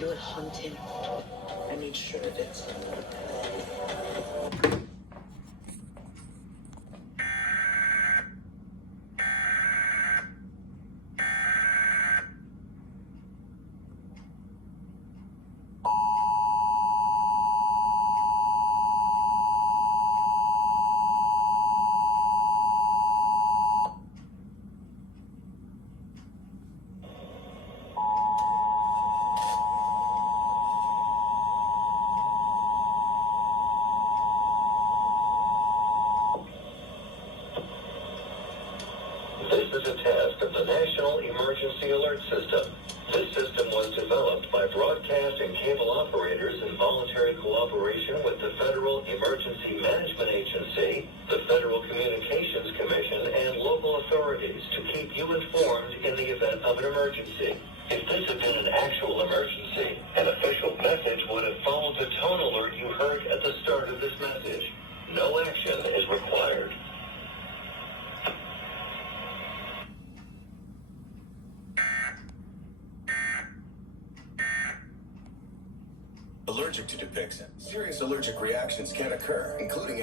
You would hunt him. I made sure of it. This is a test of the National Emergency Alert System. This system was developed by broadcast and cable operators in voluntary cooperation with the Federal Emergency Management Agency, the Federal Communications Commission, and local authorities to keep you informed in the event of an emergency. If this had been an actual emergency, an official message would have followed the tone alert you heard at the start of this message. No action is required. Allergic to Dupixent. Serious allergic reactions can occur, including